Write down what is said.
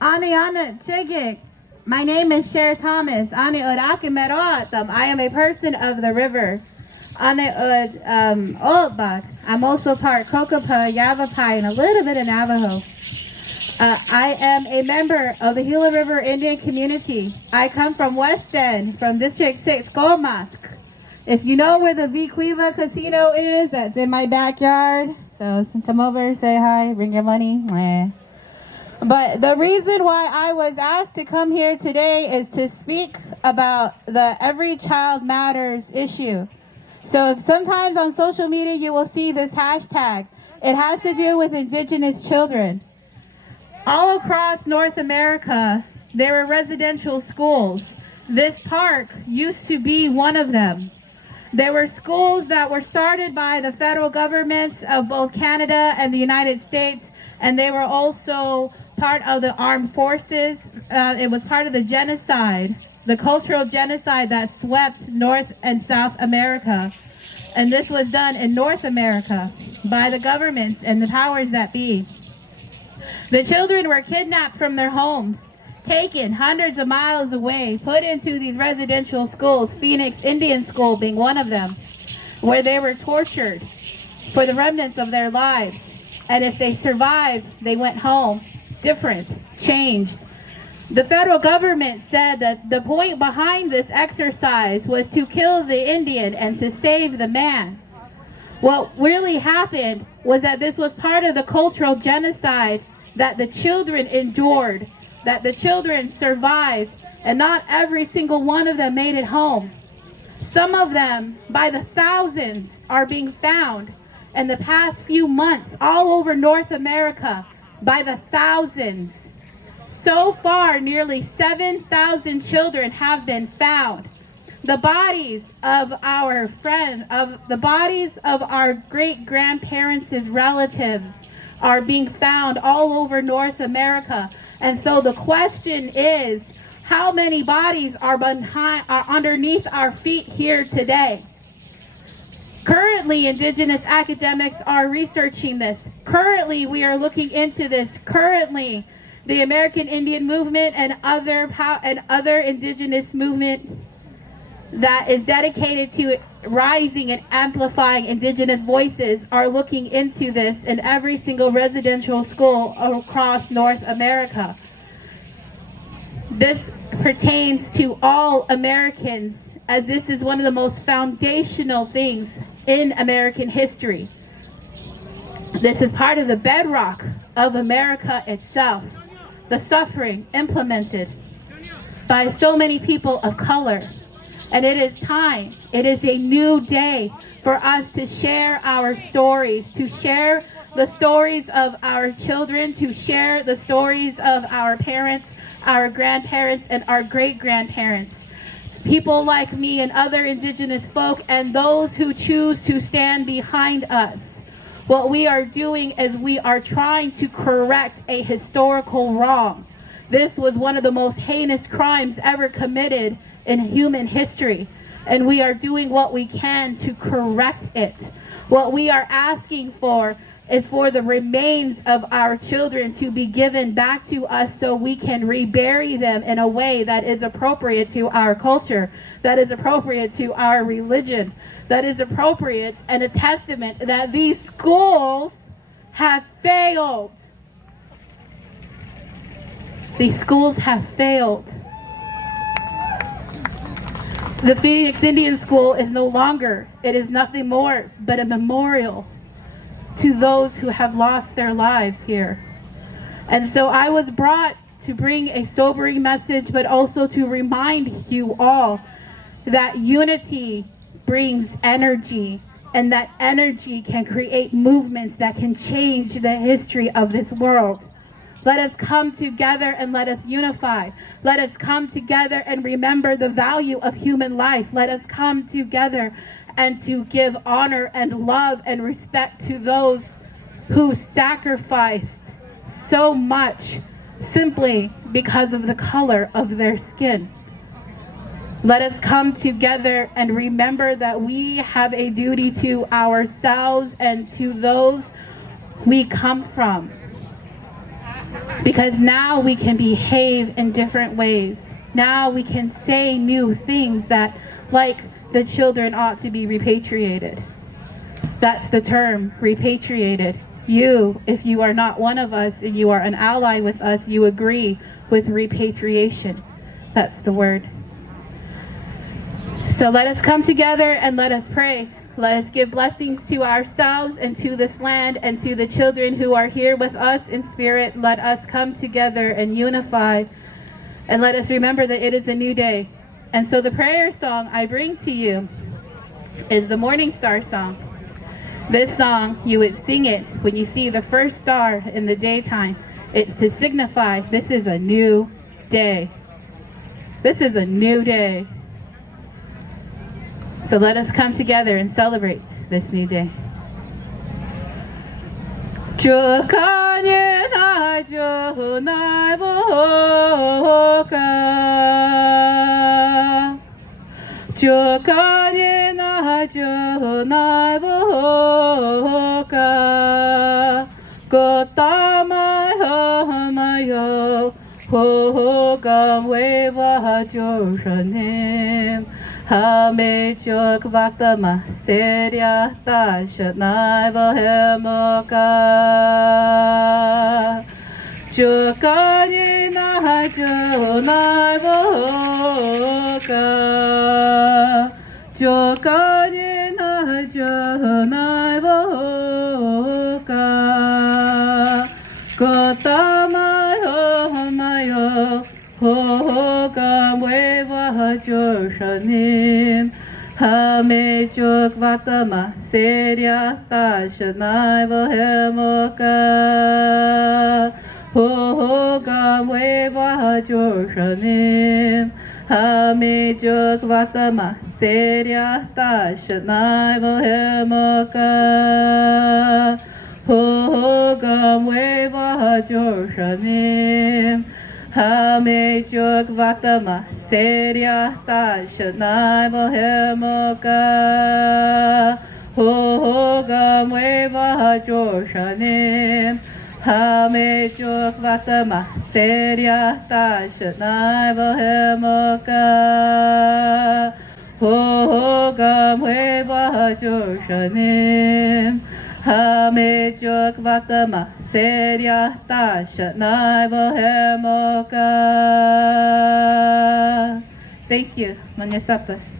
Ana Chigik. My name is Cher Thomas. Ana Uraki Meroatam. I am a person of the river. Ana Olbak. I'm also part Kokapa, Yavapai, and a little bit of Navajo. I am a member of the Gila River Indian community. I come from West End, from District 6, Gomask. If you know where the Vicuiva Casino is, that's in my backyard. So come over, say hi, bring your money. But the reason why I was asked to come here today is to speak about the Every Child Matters issue. So if sometimes on social media you will see this hashtag. It has to do with indigenous children. All across North America, there were residential schools. This park used to be one of them. There were schools that were started by the federal governments of both Canada and the United States, and they were also part of the armed forces. It was part of the genocide, the cultural genocide that swept North and South America. And this was done in North America by the governments and the powers that be. The children were kidnapped from their homes, taken hundreds of miles away, put into these residential schools, Phoenix Indian School being one of them, where they were tortured for the remnants of their lives. And if they survived, they went home different, changed. The federal government said that the point behind this exercise was to kill the Indian and to save the man. What really happened was that this was part of the cultural genocide that the children endured, that the children survived, and not every single one of them made it home. Some of them, by the thousands, are being found in the past few months all over North America, by the thousands. So far, nearly 7,000 children have been found. The bodies of our friends, the bodies of our great-grandparents' relatives are being found all over North America. And so the question is, how many bodies are underneath our feet here today? Currently, Indigenous academics are researching this. Currently, we are looking into this. Currently, the American Indian movement and other Indigenous movement that is dedicated to rising and amplifying Indigenous voices are looking into this in every single residential school across North America. This pertains to all Americans, as this is one of the most foundational things in American history. This is part of the bedrock of America itself. The suffering implemented by so many people of color. And it is time, it is a new day for us to share our stories, to share the stories of our children, to share the stories of our parents, our grandparents, and our great-grandparents. People like me and other Indigenous folk and those who choose to stand behind us. What we are doing is we are trying to correct a historical wrong. This was one of the most heinous crimes ever committed in human history, and we are doing what we can to correct it. What we are asking for is for the remains of our children to be given back to us so we can rebury them in a way that is appropriate to our culture, that is appropriate to our religion, that is appropriate and a testament that these schools have failed. These schools have failed. The Phoenix Indian School is no longer, it is nothing more but a memorial to those who have lost their lives here. And so I was brought to bring a sobering message, but also to remind you all that unity brings energy, and that energy can create movements that can change the history of this world. Let us come together and let us unify. Let us come together and remember the value of human life. Let us come together and to give honor and love and respect to those who sacrificed so much simply because of the color of their skin. Let us come together and remember that we have a duty to ourselves and to those we come from. Because now we can behave in different ways. Now we can say new things that, like, the children ought to be repatriated. That's the term, repatriated. You, if you are not one of us and you are an ally with us, you agree with repatriation. That's the word. So let us come together and let us pray. Let us give blessings to ourselves and to this land and to the children who are here with us in spirit. Let us come together and unify. And let us remember that it is a new day. And so the prayer song I bring to you is the Morning Star song. This song, you would sing it when you see the first star in the daytime. It's to signify this is a new day. This is a new day. So let us come together and celebrate this new day. Hame chok vatama seria ta shanai vahemoka chokani na chonai voka chokani na chonai voka kotamai homayo Hogam weva joshanim Hame chok vatama seria tashanai vahemoka Hogam weva joshanim Hame chok vatama seria tashanai vahemoka Hogam weva joshanim Hame chok vatama seria tashanai vahemoka Hogam weva joshanim Hame chok vatama seria tashanai vahemoka Hogam weva joshanim Hame chok vatama seria tashanai vahemoka. Thank you. Manya Sapa.